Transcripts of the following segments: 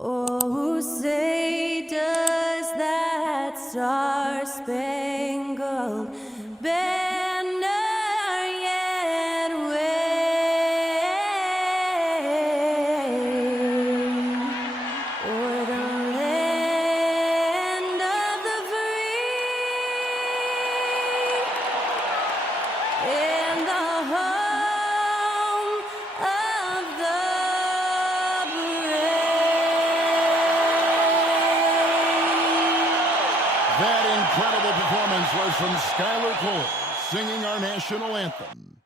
Oh, say does that star-spangled banner yet wave o'er the land of the free and the home of the That incredible performance was from Skylar Cole, singing our national anthem.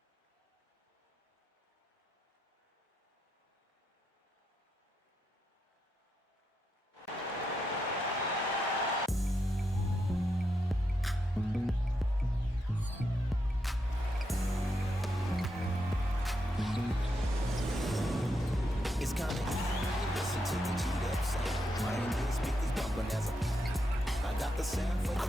It's kinda easy, listen to the G-Dep sound. I ain't hear speakers bumping as I got the sound for you.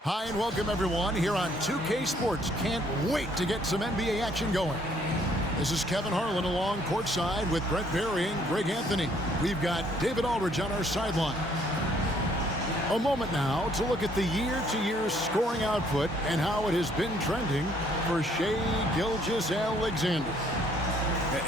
Hi and welcome everyone here on 2K Sports. Can't wait to get some NBA action going. This is Kevin Harlan along courtside with Brent Barry and Greg Anthony. We've got David Aldridge on our sideline. A moment now to look at the year-to-year scoring output and how it has been trending for Shai Gilgeous-Alexander.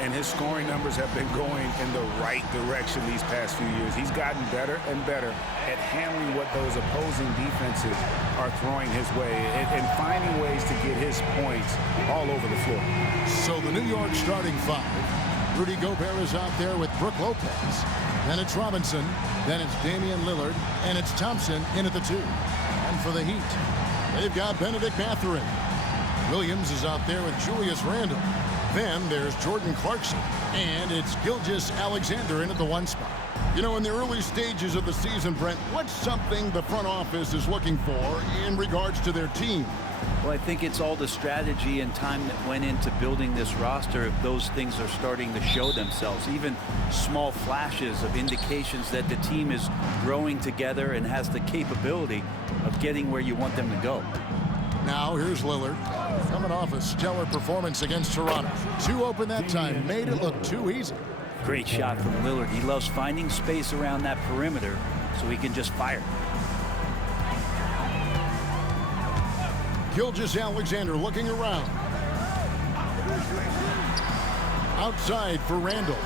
And his scoring numbers have been going in the right direction these past few years. He's gotten better and better at handling what those opposing defenses are throwing his way and finding ways to get his points all over the floor. So the New York starting five. Rudy Gobert is out there with Brook Lopez. Then it's Robinson. Then it's Damian Lillard. And it's Thompson in at the two. And for the Heat, they've got Benedict Mathurin. Williams is out there with Julius Randle. Then there's Jordan Clarkson, and it's Gilgeous-Alexander in at the one spot. You know, in the early stages of the season, Brent, what's something the front office is looking for in regards to their team? Well, I think it's all the strategy and time that went into building this roster. If those things are starting to show themselves, even small flashes of indications that the team is growing together and has the capability of getting where you want them to go. Now here's Lillard, coming off a stellar performance against Toronto. Two open that time, made it look too easy. Great shot from Lillard. He loves finding space around that perimeter so he can just fire. Gilgeous-Alexander looking around. Outside for Randle.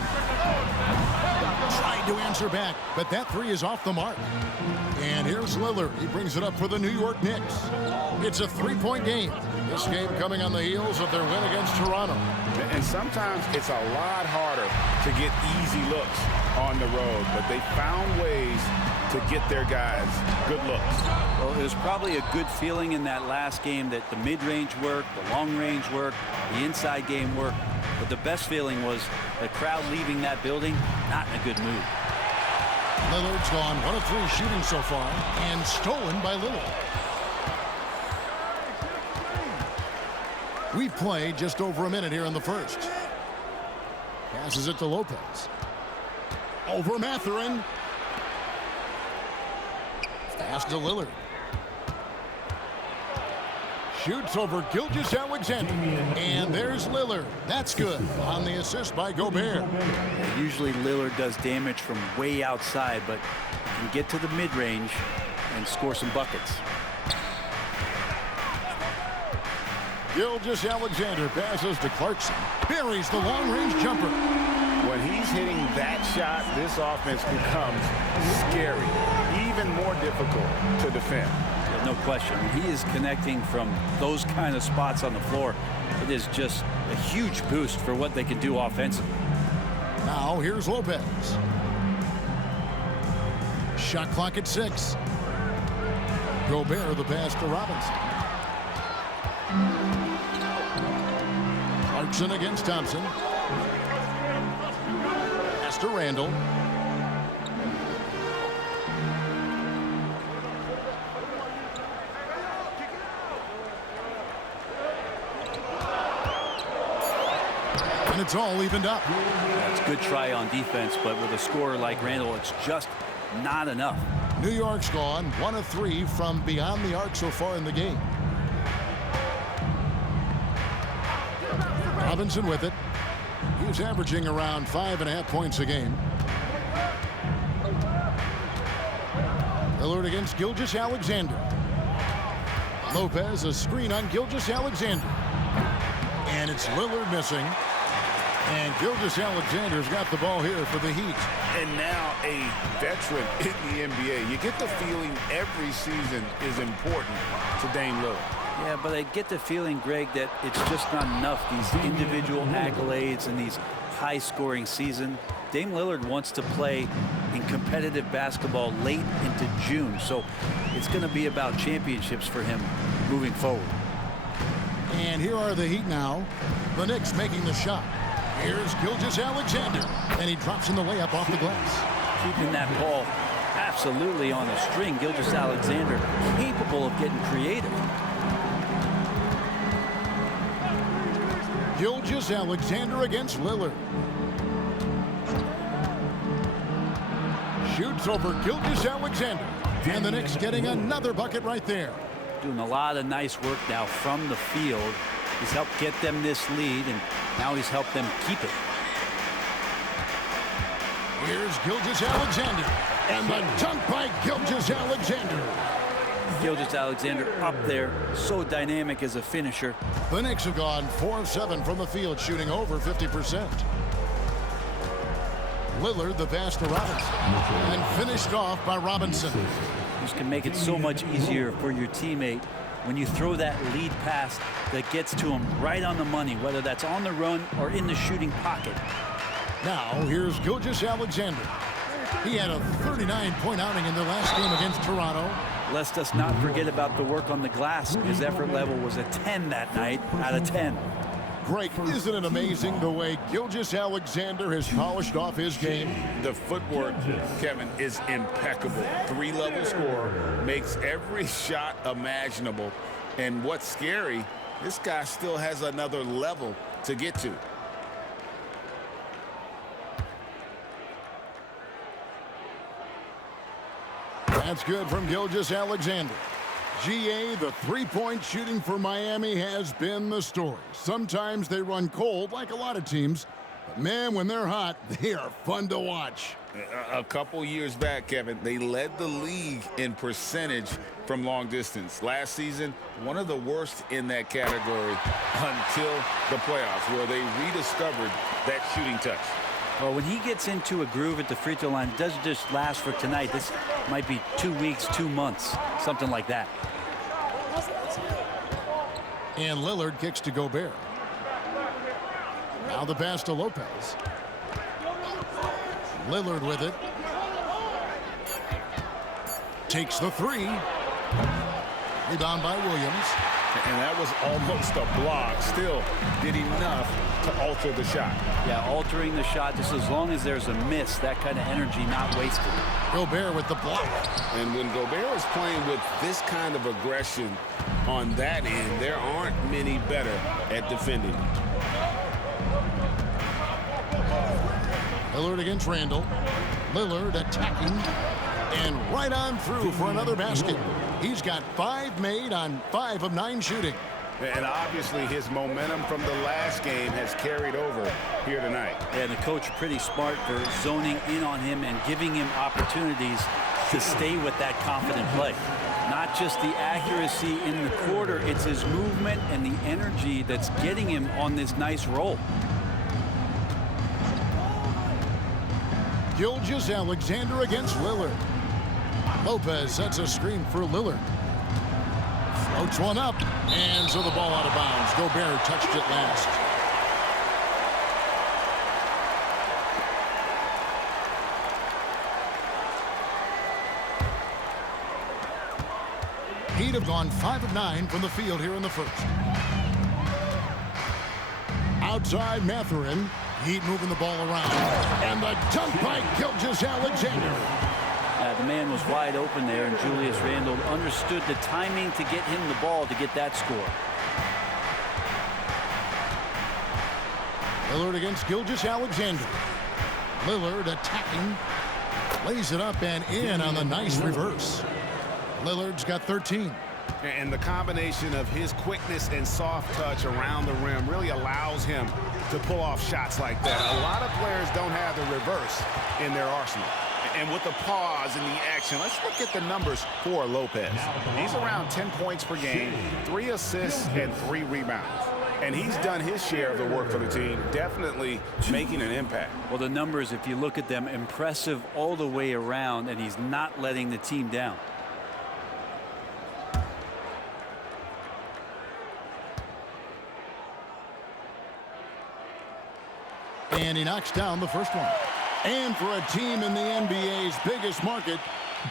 Tried to answer back, but that three is off the mark. And here's Lillard. He brings it up for the New York Knicks. It's a three-point game. This game coming on the heels of their win against Toronto. And sometimes it's a lot harder to get easy looks on the road, but they found ways to get their guys good looks. Well, it was probably a good feeling in that last game that the mid-range worked, the long-range worked, the inside game worked. But the best feeling was the crowd leaving that building not in a good mood. Lillard's gone 1 of 3 shooting so far and stolen by Lillard. We've played just over a minute here in the first. Passes it to Lopez. Over Mathurin. Pass to Lillard. Shoots over Gilgeous-Alexander. And there's Lillard. That's good on the assist by Gobert. Usually Lillard does damage from way outside, but can get to the mid-range and score some buckets. Gilgeous-Alexander passes to Clarkson. Buries the long-range jumper. When he's hitting that shot, this offense becomes scary, even more difficult to defend. No question. He is connecting from those kind of spots on the floor. It is just a huge boost for what they can do offensively. Now here's Lopez. Shot clock at 6. Gobert the pass to Robinson. Clarkson against Thompson. Pass to Randle. And it's all evened up. That's a good try on defense, but with a scorer like Randall, it's just not enough. New York's gone 1 of 3 from beyond the arc so far in the game. Robinson with it. He's averaging around 5.5 points a game. Lillard against Gilgeous-Alexander. Lopez, a screen on Gilgeous-Alexander. And it's Lillard missing. And Gilgeous-Alexander's got the ball here for the Heat. And now a veteran in the NBA. You get the feeling every season is important to Dame Lillard. Yeah, but I get the feeling, Greg, that it's just not enough. These individual accolades and these high-scoring season. Dame Lillard wants to play in competitive basketball late into June, so it's going to be about championships for him moving forward. And here are the Heat now. The Knicks making the shot. Here's Gilgeous-Alexander, and he drops in the layup off the glass. Keeping that ball absolutely on the string. Gilgeous-Alexander capable of getting creative. Gilgeous-Alexander against Lillard. Shoots over Gilgeous-Alexander. And the Knicks getting another bucket right there. Doing a lot of nice work now from the field. He's helped get them this lead, and now he's helped them keep it. Here's Gilgeous-Alexander. And the dunk by Gilgeous-Alexander. Gilgeous-Alexander up there, so dynamic as a finisher. The Knicks have gone 4 of 7 from the field, shooting over 50%. Lillard, the pass to Robinson. And finished off by Robinson. This can make it so much easier for your teammate when you throw that lead pass that gets to him right on the money, whether that's on the run or in the shooting pocket. Now, here's Gilgeous-Alexander. He had a 39-point outing in their last game against Toronto. Let's us not forget about the work on the glass. His effort level was a 10 that night out of 10. Greg, isn't it amazing the way Gilgeous-Alexander has polished off his game? The footwork, Kevin, is impeccable. 3-level scorer, makes every shot imaginable. And what's scary, this guy still has another level to get to. That's good from Gilgeous-Alexander. GA, the three-point shooting for Miami has been the story. Sometimes they run cold like a lot of teams, but man, when they're hot, they are fun to watch. A couple years back, Kevin, they led the league in percentage from long distance. Last season, one of the worst in that category until the playoffs, where they rediscovered that shooting touch. Well, when he gets into a groove at the free throw line, it doesn't just last for tonight. This might be 2 weeks, 2 months, something like that. And Lillard kicks to Gobert. Now the pass to Lopez. Lillard with it. Takes the three. Rebound by Williams. And that was almost a block. Still did enough to alter the shot. Yeah, altering the shot, just as long as there's a miss, that kind of energy not wasted. Gobert with the block. And when Gobert is playing with this kind of aggression on that end, there aren't many better at defending. Lillard against Randall. Lillard attacking. And right on through for another basket. He's got 5 made on 5 of 9 shooting. And obviously his momentum from the last game has carried over here tonight. And the coach pretty smart for zoning in on him and giving him opportunities to stay with that confident play. Not just the accuracy in the quarter, it's his movement and the energy that's getting him on this nice roll. Gilgeous-Alexander against Lillard. Lopez sets a screen for Lillard. Floats one up, and so the ball out of bounds. Gobert touched it last. Heat have gone 5 of 9 from the field here in the first. Outside Mathurin. Heat moving the ball around. And the dunk by Gilgeous-Alexander. The man was wide open there, and Julius Randle understood the timing to get him the ball to get that score. Lillard against Gilgeous-Alexander. Lillard attacking. Lays it up and in on the nice reverse. Lillard's got 13. And the combination of his quickness and soft touch around the rim really allows him to pull off shots like that. A lot of players don't have the reverse in their arsenal. And with the pause and the action, let's look at the numbers for Lopez. He's around 10 points per game, 3 assists, and 3 rebounds. And he's done his share of the work for the team, definitely making an impact. Well, the numbers, if you look at them, impressive all the way around, and he's not letting the team down. And he knocks down the first one. And for a team in the NBA's biggest market,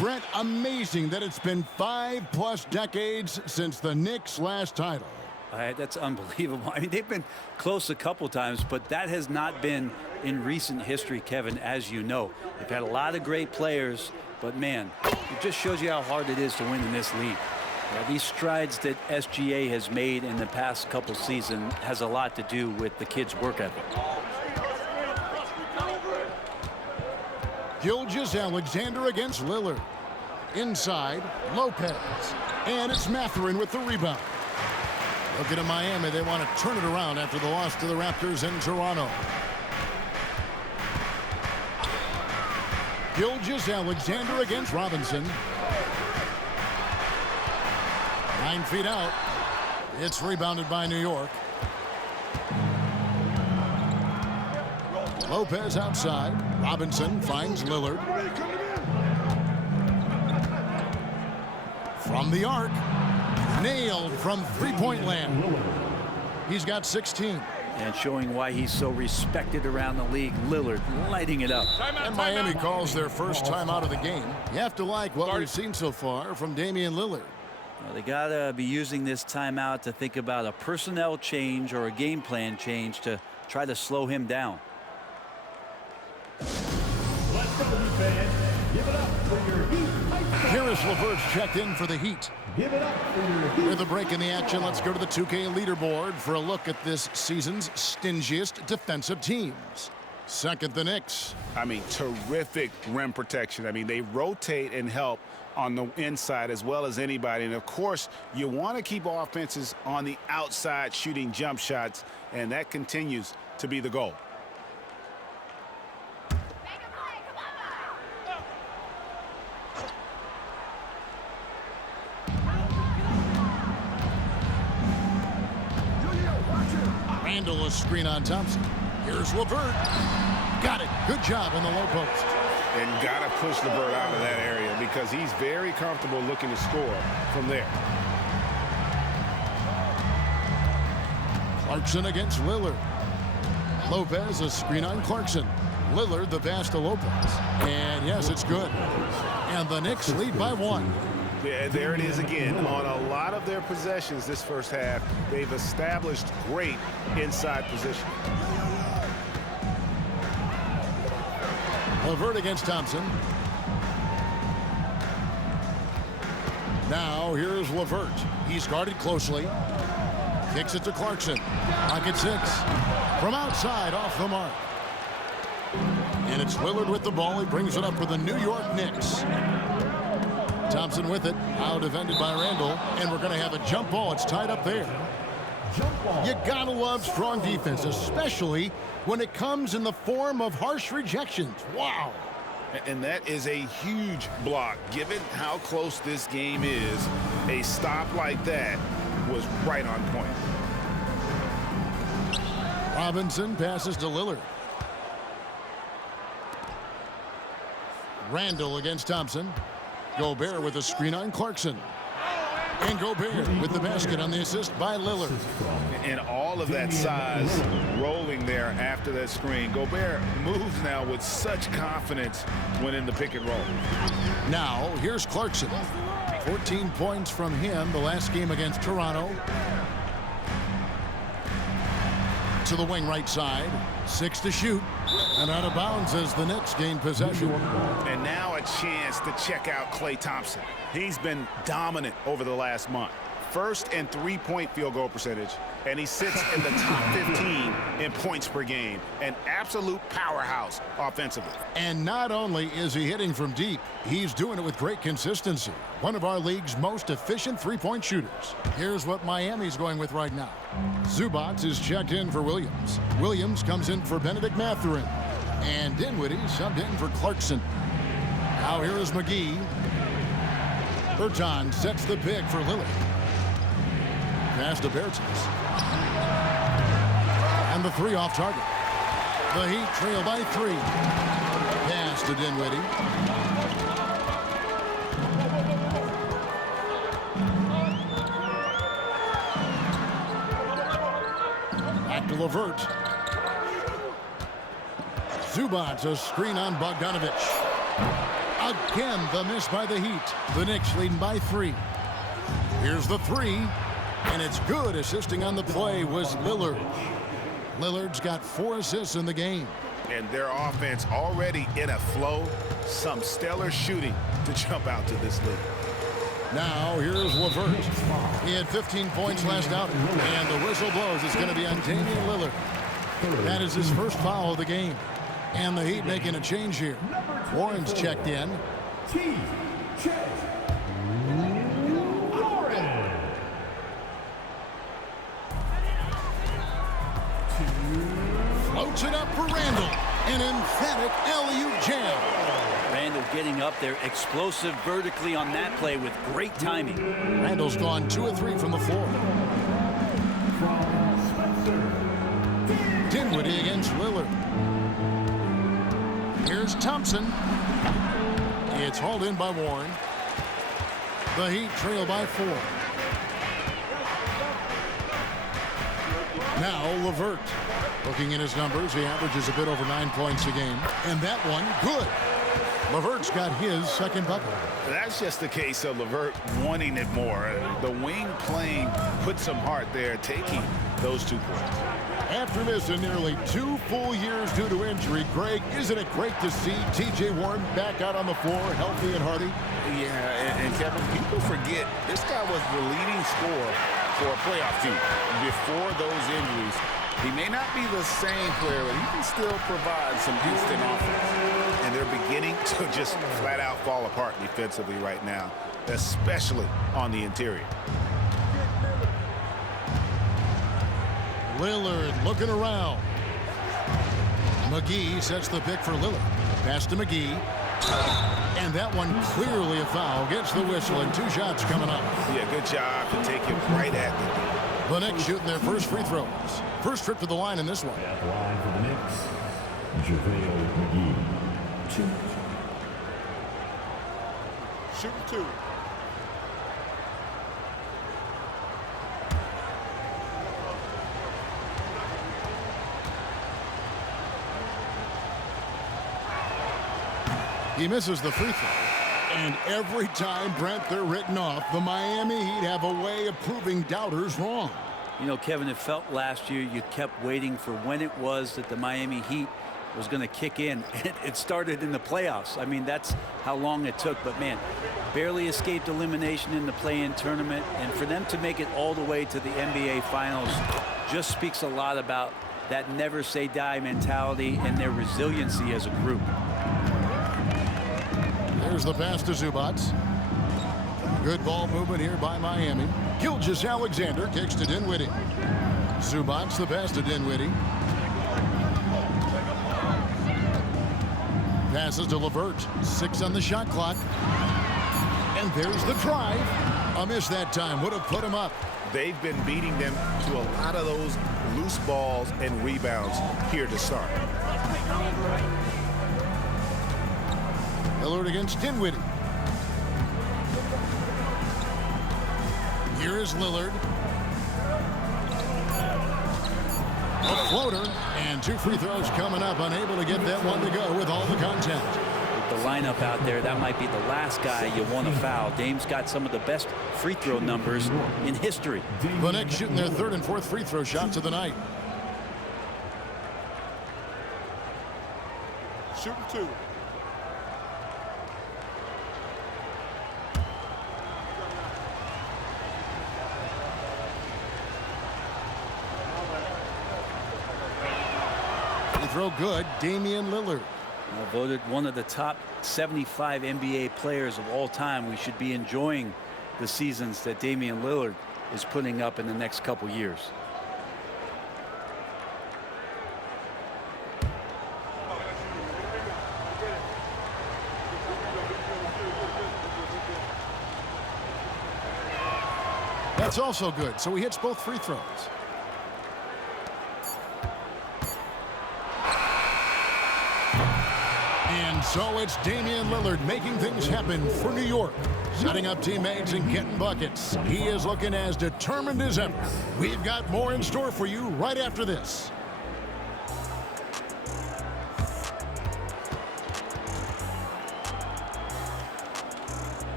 Brett, amazing that it's been 5+ decades since the Knicks' last title. That's unbelievable. I mean, they've been close a couple times, but that has not been in recent history, Kevin, as you know. They've had a lot of great players, but, man, it just shows you how hard it is to win in this league. These strides that SGA has made in the past couple seasons has a lot to do with the kids' work ethic. Gilgeous-Alexander against Lillard. Inside, Lopez. And it's Mathurin with the rebound. Looking at Miami, they want to turn it around after the loss to the Raptors in Toronto. Gilgeous-Alexander against Robinson. 9 feet out. It's rebounded by New York. Lopez outside. Robinson finds Lillard. From the arc. Nailed from three-point land. He's got 16. And showing why he's so respected around the league. Lillard lighting it up. And Miami calls their first time out of the game. You have to like what we've seen so far from Damian Lillard. Well, they got to be using this timeout to think about a personnel change or a game plan change to try to slow him down. Caris LeVert's checked in for the Heat. With a break in the action, let's go to the 2K leaderboard for a look at this season's stingiest defensive teams. Second, the Knicks. I mean, terrific rim protection. I mean, they rotate and help on the inside as well as anybody. And, of course, you want to keep offenses on the outside shooting jump shots, and that continues to be the goal. Randall, a screen on Thompson. Here's LeVert. Got it. Good job in the low post. And got to push LeVert out of that area because he's very comfortable looking to score from there. Clarkson against Lillard. Lopez, a screen on Clarkson. Lillard, the pass to Lopez. And yes, it's good. And the Knicks lead by 1. Yeah, there it is again. On a lot of their possessions this first half, they've established great inside position. LeVert against Thompson. Now here's LeVert. He's guarded closely. Kicks it to Clarkson. Pocket 6. From outside, off the mark. And it's Lillard with the ball. He brings it up for the New York Knicks. Thompson with it. Now defended by Randall. And we're going to have a jump ball. It's tied up there. You gotta love strong defense, especially when it comes in the form of harsh rejections. Wow. And that is a huge block. Given how close this game is, a stop like that was right on point. Robinson passes to Lillard. Randall against Thompson. Gobert with a screen on Clarkson. And Gobert with the basket on the assist by Lillard. And all of that size rolling there after that screen. Gobert moves now with such confidence when in the pick and roll. Now, here's Clarkson. 14 points from him the last game against Toronto. To the wing right side. 6 to shoot. And out of bounds as the Knicks gain possession. And now a chance to check out Klay Thompson. He's been dominant over the last month. first and three-point field goal percentage, and he sits in the top 15 in points per game. An absolute powerhouse offensively. And not only is he hitting from deep, he's doing it with great consistency. One of our league's most efficient three-point shooters. Here's what Miami's going with right now. Zubac is checked in for Williams. Williams comes in for Benedict Mathurin. And Dinwiddie subbed in for Clarkson. Now here is McGee. Berton sets the pick for Lillard. Pass to Bertans. And the three off target. The Heat trail by 3. Pass to Dinwiddie. Back to LeVert. Zubac, a screen on Bogdanovich. Again, the miss by the Heat. The Knicks leading by 3. Here's the 3. And it's good. Assisting on the play was Lillard. Lillard's got 4 assists in the game. And their offense already in a flow. Some stellar shooting to jump out to this league. Now, here's LeVert. He had 15 points last outing. And the whistle blows. It's going to be on Damian Lillard. That is his first foul of the game. And the Heat making a change here. Warren's checked in. Floats it up for Randall. An emphatic alley-oop jam. Randall getting up there, explosive vertically on that play with great timing. Randall's gone 2 of 3 from the floor. Dinwiddie against Lillard. Here's Thompson. It's hauled in by Warren. The Heat trail by 4. Now LeVert. Looking at his numbers, he averages a bit over 9 points a game. And that one, good. LeVert's got his second bucket. That's just the case of LeVert wanting it more. The wing playing put some heart there, taking those 2 points. After missing nearly 2 full years due to injury, Greg, isn't it great to see T.J. Warren back out on the floor, healthy and hearty? Yeah, and Kevin, people forget this guy was the leading scorer for a playoff team before those injuries. He may not be the same player, but he can still provide some instant offense. And they're beginning to just flat out fall apart defensively right now, especially on the interior. Lillard looking around. McGee sets the pick for Lillard. Pass to McGee. And that one clearly a foul. Gets the whistle and 2 shots coming up. Yeah, good job to take it right at them. The Knicks shooting their first free throws. First trip to the line in this one. At the line for the Knicks, JaVale McGee. 2. Shooting 2. He misses the free throw. And every time, Brent, they're written off. The Miami Heat have a way of proving doubters wrong. You know, Kevin, it felt last year you kept waiting for when it was that the Miami Heat was going to kick in. It started in the playoffs. I mean, that's how long it took. But, man, barely escaped elimination in the play-in tournament. And for them to make it all the way to the NBA Finals just speaks a lot about that never-say-die mentality and their resiliency as a group. There's the pass to Zubac. Good ball movement here by Miami. Gilgeous-Alexander kicks to Dinwiddie. Zubac, the pass to Dinwiddie. Passes to LeVert. 6 on the shot clock. And there's the drive. A miss that time. Would have put him up. They've been beating them to a lot of those loose balls and rebounds here to start. Lillard against Dinwiddie. Here is Lillard. A floater and 2 free throws coming up. Unable to get that one to go with all the contact. With the lineup out there, that might be the last guy you want to foul. Dame's got some of the best free throw numbers in history. The Knicks shooting their 3rd and 4th free throw shots of the night. Shooting 2. Free throw good. Damian Lillard. Voted one of the top 75 NBA players of all time. We should be enjoying the seasons that Damian Lillard is putting up in the next couple years. That's also good. So he hits both free throws. And so it's Damian Lillard making things happen for New York. Setting up teammates and getting buckets. He is looking as determined as ever. We've got more in store for you right after this.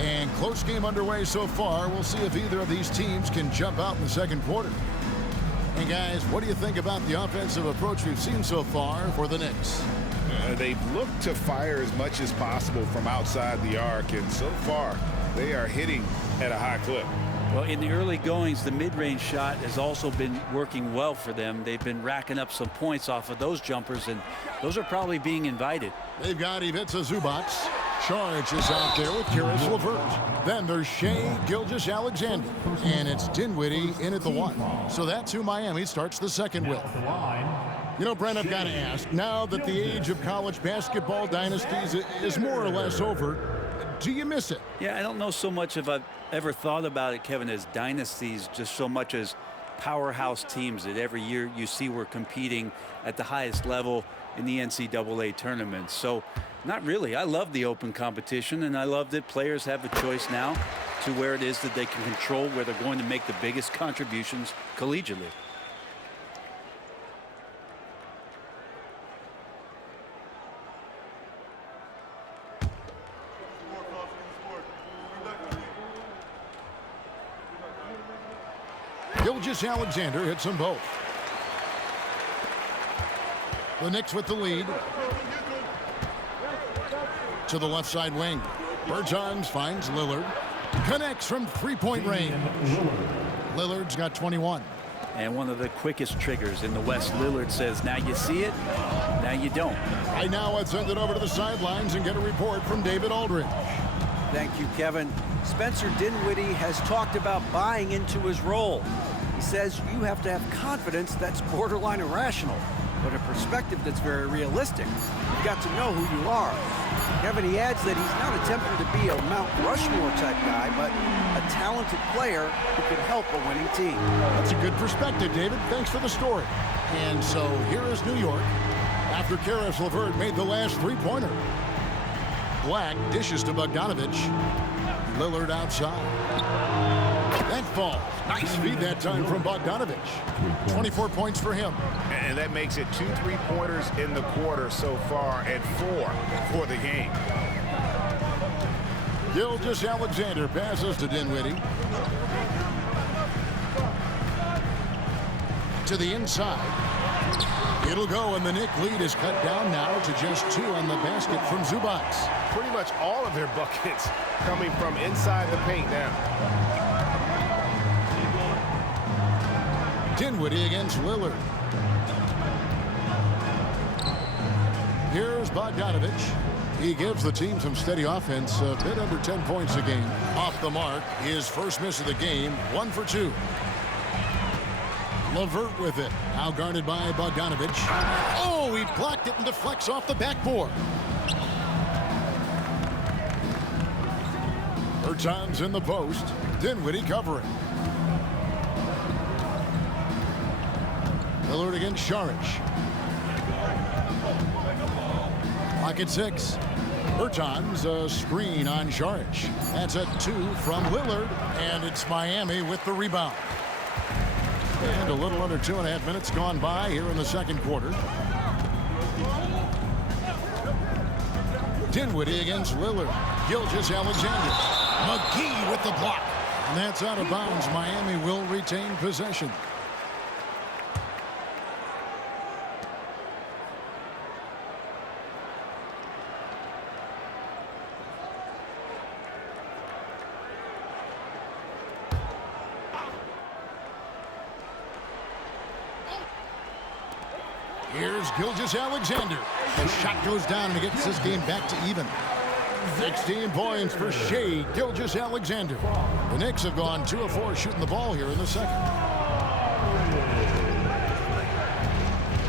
And close game underway so far. We'll see if either of these teams can jump out in the second quarter. And guys, what do you think about the offensive approach we've seen so far for the Knicks? They've looked to fire as much as possible from outside the arc, and so far they are hitting at a high clip. Well, in the early goings, the mid-range shot has also been working well for them. They've been racking up some points off of those jumpers, and those are probably being invited. They've got Ivica Zubac. Charge is out there with Karis LeVert. Then there's Shai Gilgeous-Alexander. And it's Dinwiddie in at the one. So that's who Miami starts the second with. You know, Brent, I've got to ask, now that the age of college basketball dynasties is more or less over, do you miss it? Yeah, I don't know so much if I've ever thought about it, Kevin, as dynasties, just so much as powerhouse teams that every year you see we're competing at the highest level in the NCAA tournament. So not really. I love the open competition, and I love that players have a choice now to where it is that they can control where they're going to make the biggest contributions collegiately. Gilgeous-Alexander hits them both. The Knicks with the lead. To the left side wing. Bertans finds Lillard. Connects from three-point range. Lillard's got 21. And one of the quickest triggers in the West. Lillard says, now you see it, now you don't. Right now, let's send it over to the sidelines and get a report from David Aldridge. Thank you, Kevin. Spencer Dinwiddie has talked about buying into his role. He says you have to have confidence that's borderline irrational, but a perspective that's very realistic. You've got to know who you are. Kevin, he adds that he's not attempting to be a Mount Rushmore type guy, but a talented player who can help a winning team. That's a good perspective, David. Thanks for the story. And so here is New York after Karis LeVert made the last three-pointer. Black dishes to Bogdanovich. Lillard outside. That falls. Nice feed that time from Bogdanovich. 24 points for him. And that makes it 2 3-pointers in the quarter so far and 4 for the game. Gilgeous-Alexander passes to Dinwiddie. To the inside. It'll go, and the Knick lead is cut down now to just 2 on the basket from Zubac. Pretty much all of their buckets coming from inside the paint now. Dinwiddie against Lillard. Here's Bogdanovich. He gives the team some steady offense, a bit under 10 points a game. Off the mark, his first miss of the game, 1 for 2. LeVert with it. Now guarded by Bogdanovich. Oh, he blocked it and deflects off the backboard. Bertans in the post. Dinwiddie covering. Lillard against Saric. Clock at 6. Bertans, a screen on Saric. That's a 2 from Lillard, and it's Miami with the rebound. And a little under 2.5 minutes gone by here in the second quarter. Dinwiddie against Lillard. Gilgeous-Alexander. McGee with the block. And that's out of bounds. Miami will retain possession. Here's Gilgeous-Alexander. The shot goes down and gets this game back to even. 16 points for Shai Gilgeous-Alexander. The Knicks have gone 2 of 4 shooting the ball here in the second.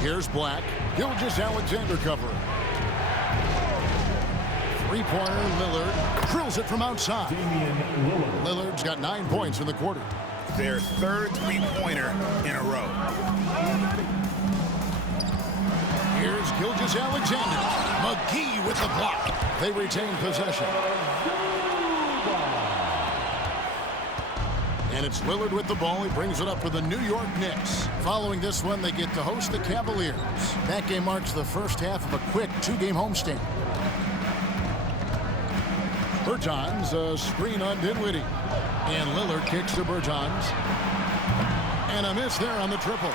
Here's Black. Gilgeous-Alexander covering. Three-pointer, Lillard drills it from outside. Lillard's got 9 points in the quarter. Their third three-pointer in a row. Here's Gilgeous-Alexander. McGee with the block. They retain possession. And it's Lillard with the ball. He brings it up for the New York Knicks. Following this one, they get to host the Cavaliers. That game marks the first half of a quick 2-game homestand. Bertans, a screen on Dinwiddie. And Lillard kicks to Bertans. And a miss there on the triple.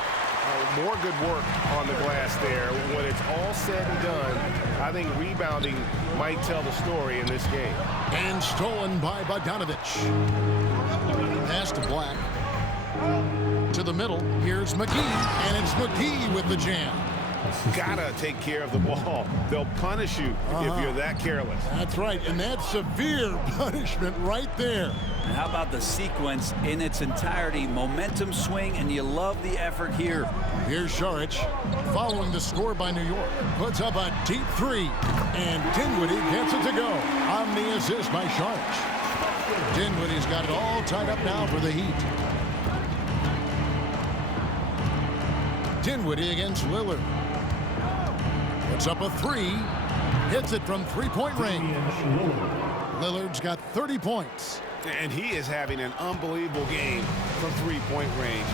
More good work on the glass there. When it's all said and done, I think rebounding might tell the story in this game. And stolen by Bogdanovich. Pass to Black. To the middle. Here's McGee. And it's McGee with the jam. Gotta take care of the ball. They'll punish you if you're that careless. That's right. And that's severe punishment right there. And how about the sequence in its entirety? Momentum swing, and you love the effort here. Here's Saric, following the score by New York. Puts up a deep 3, and Dinwiddie gets it to go on the assist by Saric. Dinwiddie's got it all tied up now for the Heat. Dinwiddie against Lillard. Puts up a 3, hits it from three-point range. Lillard's got 30 points. And he is having an unbelievable game from three-point range.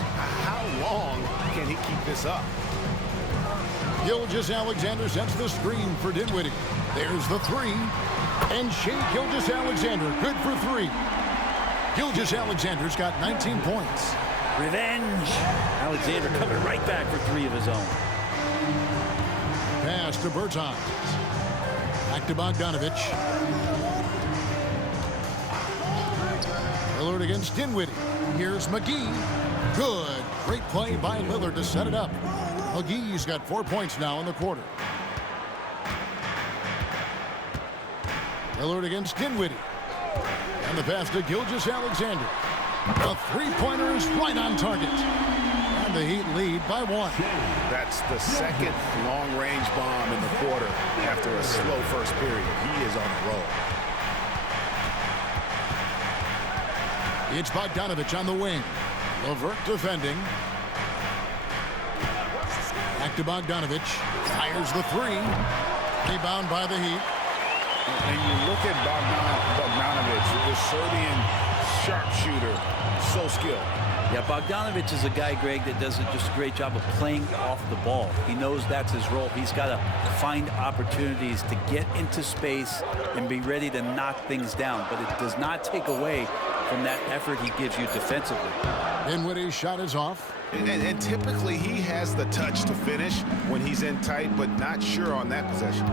How long can he keep this up? Gilgeous-Alexander sets the screen for Dinwiddie. There's the 3. And Shai Gilgeous-Alexander, good for 3. Gilgeous-Alexander's got 19 points. Revenge. Alexander coming right back for 3 of his own. Pass to Bertans. Back to Bogdanovich. Lillard against Dinwiddie. Here's McGee. Good. Great play by Lillard to set it up. McGee's got 4 points now in the quarter. Lillard against Dinwiddie. And the pass to Gilgeous-Alexander. The three-pointer is right on target. And the Heat lead by 1. That's the second long-range bomb in the quarter after a slow first period. He is on the roll. It's Bogdanovich on the wing. LeVert defending. Back to Bogdanovich. Fires the 3. Rebound by the Heat. And you look at Bogdanovich, the Serbian sharpshooter, so skilled. Yeah, Bogdanovich is a guy, Greg, that does just a great job of playing off the ball. He knows that's his role. He's got to find opportunities to get into space and be ready to knock things down. But it does not take away from that effort he gives you defensively. Dinwiddie's shot is off. And typically he has the touch to finish when he's in tight, but not sure on that possession.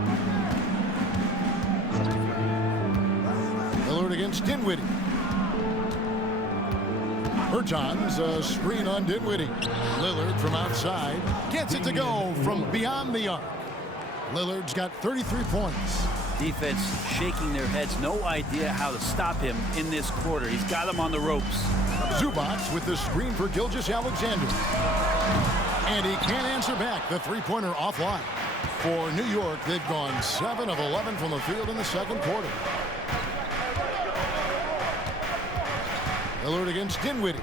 Lillard against Dinwiddie. Bertans, a screen on Dinwiddie. Lillard from outside gets it to go from beyond the arc. Lillard's got 33 points. Defense shaking their heads, no idea how to stop him in this quarter. He's got him on the ropes. Zubac with the screen for Gilgeous-Alexander. And he can't answer back. The three-pointer offline. For New York, they've gone 7 of 11 from the field in the second quarter. Lillard against Dinwiddie.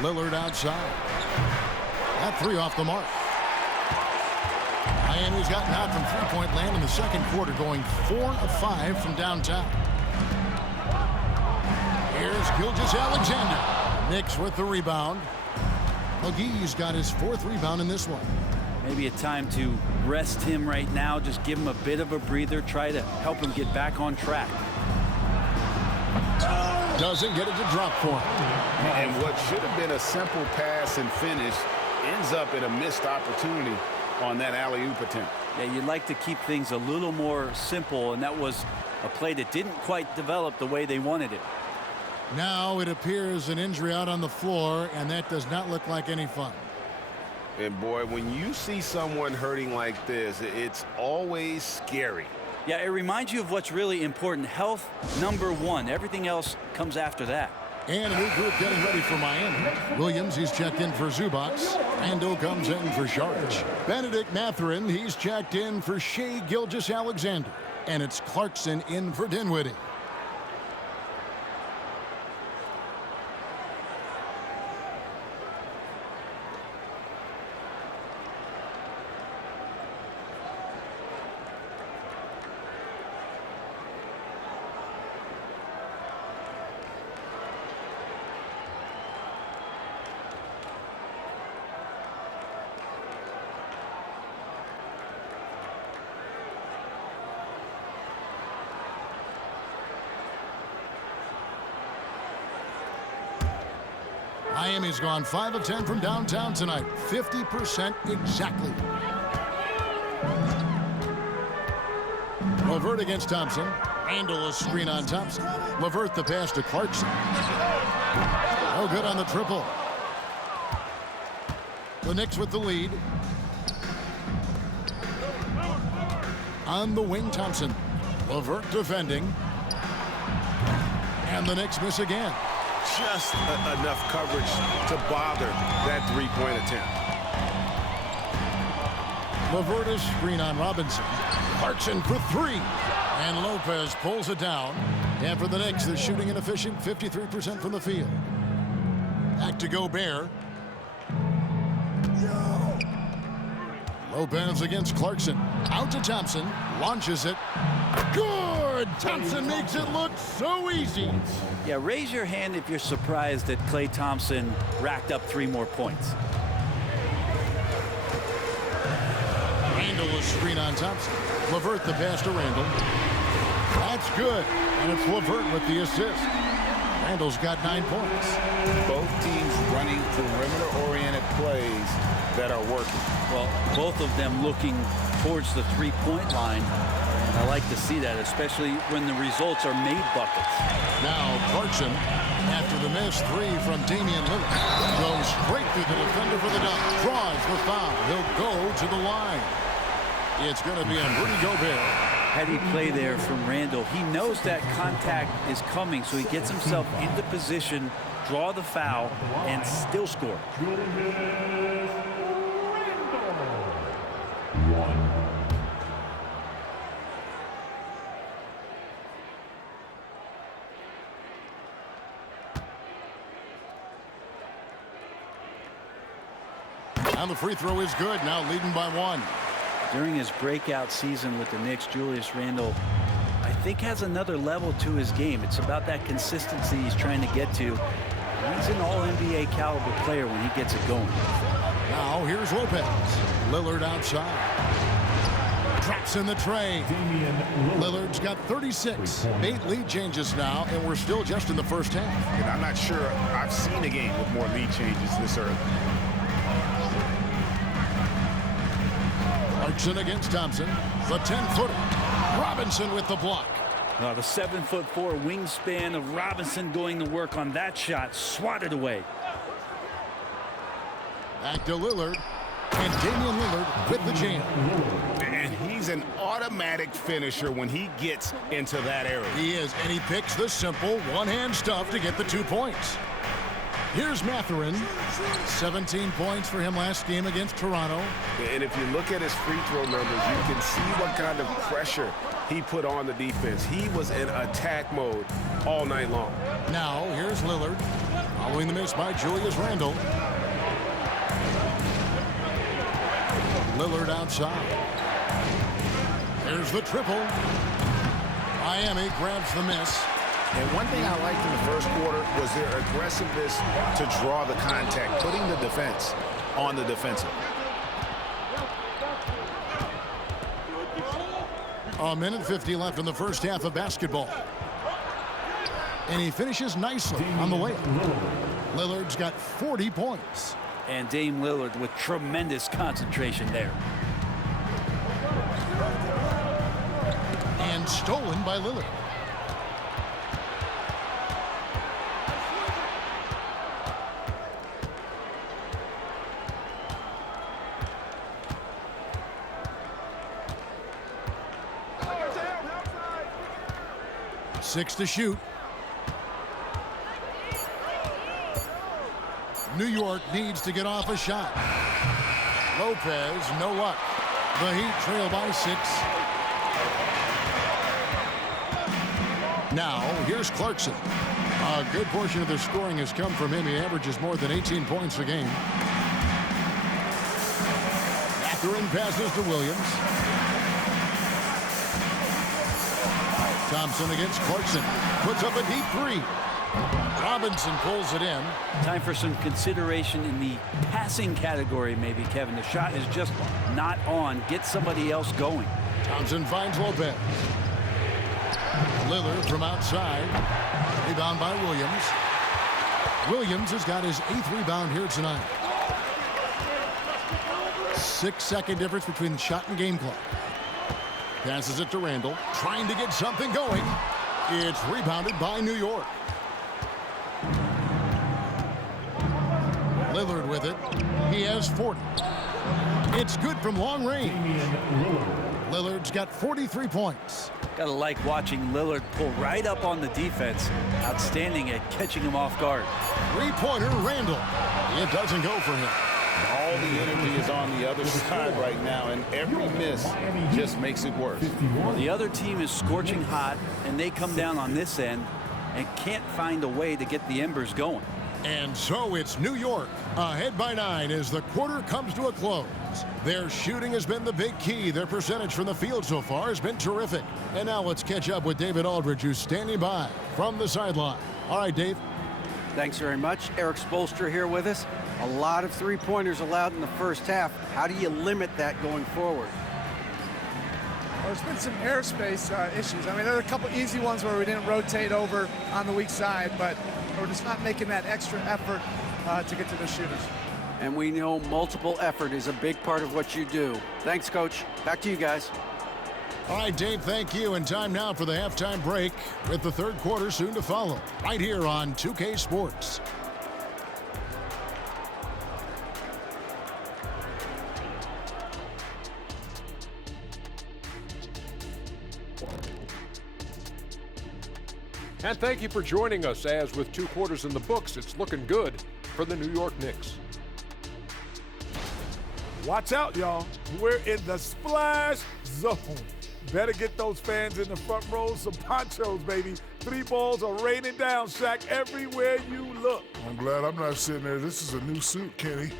Lillard outside. That 3 off the mark. Miami's gotten out from three-point land in the second quarter, going 4 of 5 from downtown. Here's Gilgeous-Alexander. Knicks with the rebound. McGee's got his 4th rebound in this one. Maybe a time to rest him right now. Just give him a bit of a breather. Try to help him get back on track. Doesn't get it to drop for him. And what should have been a simple pass and finish ends up in a missed opportunity on that alley-oop attempt. Yeah, you'd like to keep things a little more simple, and that was a play that didn't quite develop the way they wanted it. Now it appears an injury out on the floor, and that does not look like any fun. And boy, when you see someone hurting like this, it's always scary. Yeah, it reminds you of what's really important. Health, #1. Everything else comes after that. And a new group getting ready for Miami. Williams, he's checked in for Zubac. Randall comes in for Sharge. Benedict Mathurin, he's checked in for Shai Gilgeous-Alexander. And it's Clarkson in for Dinwiddie. Miami's gone 5 of 10 from downtown tonight. 50% exactly. LeVert against Thompson. Randall a screen on Thompson. LeVert the pass to Clarkson. No good on the triple. The Knicks with the lead. On the wing, Thompson. LeVert defending. And the Knicks miss again. Just enough coverage to bother that three-point attempt. LeVert is screen on Robinson. Clarkson for 3. And Lopez pulls it down. And for the Knicks, they're shooting an efficient 53% from the field. Back to Gobert. Lopez against Clarkson. Out to Thompson. Launches it. Good! Thompson makes it look so easy. Yeah, raise your hand if you're surprised that Klay Thompson racked up 3 more points. Randall is screen on Thompson. LeVert the pass to Randall. That's good. And it's LeVert with the assist. Randall's got 9 points. Both teams running perimeter-oriented plays that are working. Well, both of them looking towards the 3-point line. And I like to see that, especially when the results are made buckets. Now Clarkson, after the missed 3 from Damian Lillard, goes straight through the defender for the dunk. Draws the foul. He'll go to the line. It's going to be on Rudy Gobert. Heady play there from Randall. He knows that contact is coming, so he gets himself into position, draw the foul, and still score. 1. And the free throw is good. Now leading by 1. During his breakout season with the Knicks, Julius Randle, I think, has another level to his game. It's about that consistency he's trying to get to. He's an all-NBA caliber player when he gets it going. Now here's Lopez. Lillard outside. Traps in the tray. Lillard's got 36. 8 lead changes now, and we're still just in the first half. And I'm not sure I've seen a game with more lead changes this early. Clarkson against Thompson. The 10-footer. Robinson with the block. The 7'4" wingspan of Robinson going to work on that shot. Swatted away. Back to Lillard. And Damian Lillard with the jam. And he's an automatic finisher when he gets into that area. He is, and he picks the simple one-hand stuff to get the 2 points. Here's Mathurin. 17 points for him last game against Toronto. And if you look at his free throw numbers, you can see what kind of pressure he put on the defense. He was in attack mode all night long. Now, here's Lillard. Following the miss by Julius Randle. Lillard outside. Here's the triple. Miami grabs the miss. And one thing I liked in the first quarter was their aggressiveness to draw the contact, putting the defense on the defensive. A minute 50 left in the first half of basketball. And he finishes nicely on the layup. Lillard's got 40 points. And Dame Lillard with tremendous concentration there. And stolen by Lillard. Six to shoot. New York needs to get off a shot. Lopez, no luck. The Heat trail by 6. Now, here's Clarkson. A good portion of their scoring has come from him. He averages more than 18 points a game. Mathurin passes to Williams. Thompson against Clarkson. Puts up a deep 3. Robinson pulls it in. Time for some consideration in the passing category, maybe, Kevin. The shot is just not on. Get somebody else going. Thompson finds Lopez. Lillard from outside. Rebound by Williams. Williams has got his 8th rebound here tonight. 6-second difference between the shot and game clock. Passes it to Randall, trying to get something going. It's rebounded by New York. Lillard with it. He has 40. It's good from long range. Lillard's got 43 points. Gotta like watching Lillard pull right up on the defense. Outstanding at catching him off guard. Three-pointer, Randall. It doesn't go for him. All the energy is on the other side right now, and every miss just makes it worse. Well, the other team is scorching hot, and they come down on this end and can't find a way to get the embers going. And so it's New York ahead by 9 as the quarter comes to a close. Their shooting has been the big key. Their percentage from the field so far has been terrific. And now let's catch up with David Aldridge, who's standing by from the sideline. All right, Dave. Thanks very much. Eric Spoelstra here with us. A lot of three-pointers allowed in the first half. How do you limit that going forward? Well, there's been some airspace issues. I mean, there are a couple easy ones where we didn't rotate over on the weak side, but we're just not making that extra effort to get to the shooters. And we know multiple effort is a big part of what you do. Thanks, Coach. Back to you guys. All right, Dave, thank you. And time now for the halftime break with the third quarter soon to follow right here on 2K Sports. And thank you for joining us, as with 2 quarters in the books, it's looking good for the New York Knicks. Watch out, y'all. We're in the splash zone. Better get those fans in the front row some ponchos, baby. 3 balls are raining down, Shaq, everywhere you look. I'm glad I'm not sitting there. This is a new suit, Kenny.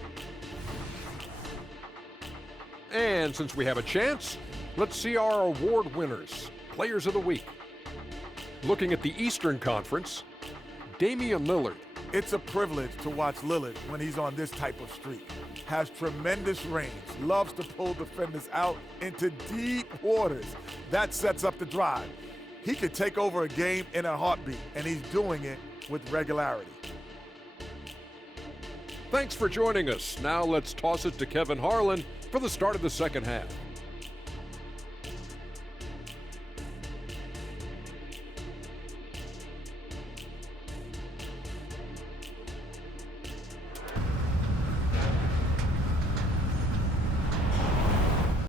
And since we have a chance, let's see our award winners, Players of the Week. Looking at the Eastern Conference, Damian Lillard. It's a privilege to watch Lillard when he's on this type of streak. Has tremendous range, loves to pull defenders out into deep waters. That sets up the drive. He could take over a game in a heartbeat, and he's doing it with regularity. Thanks for joining us. Now let's toss it to Kevin Harlan for the start of the second half.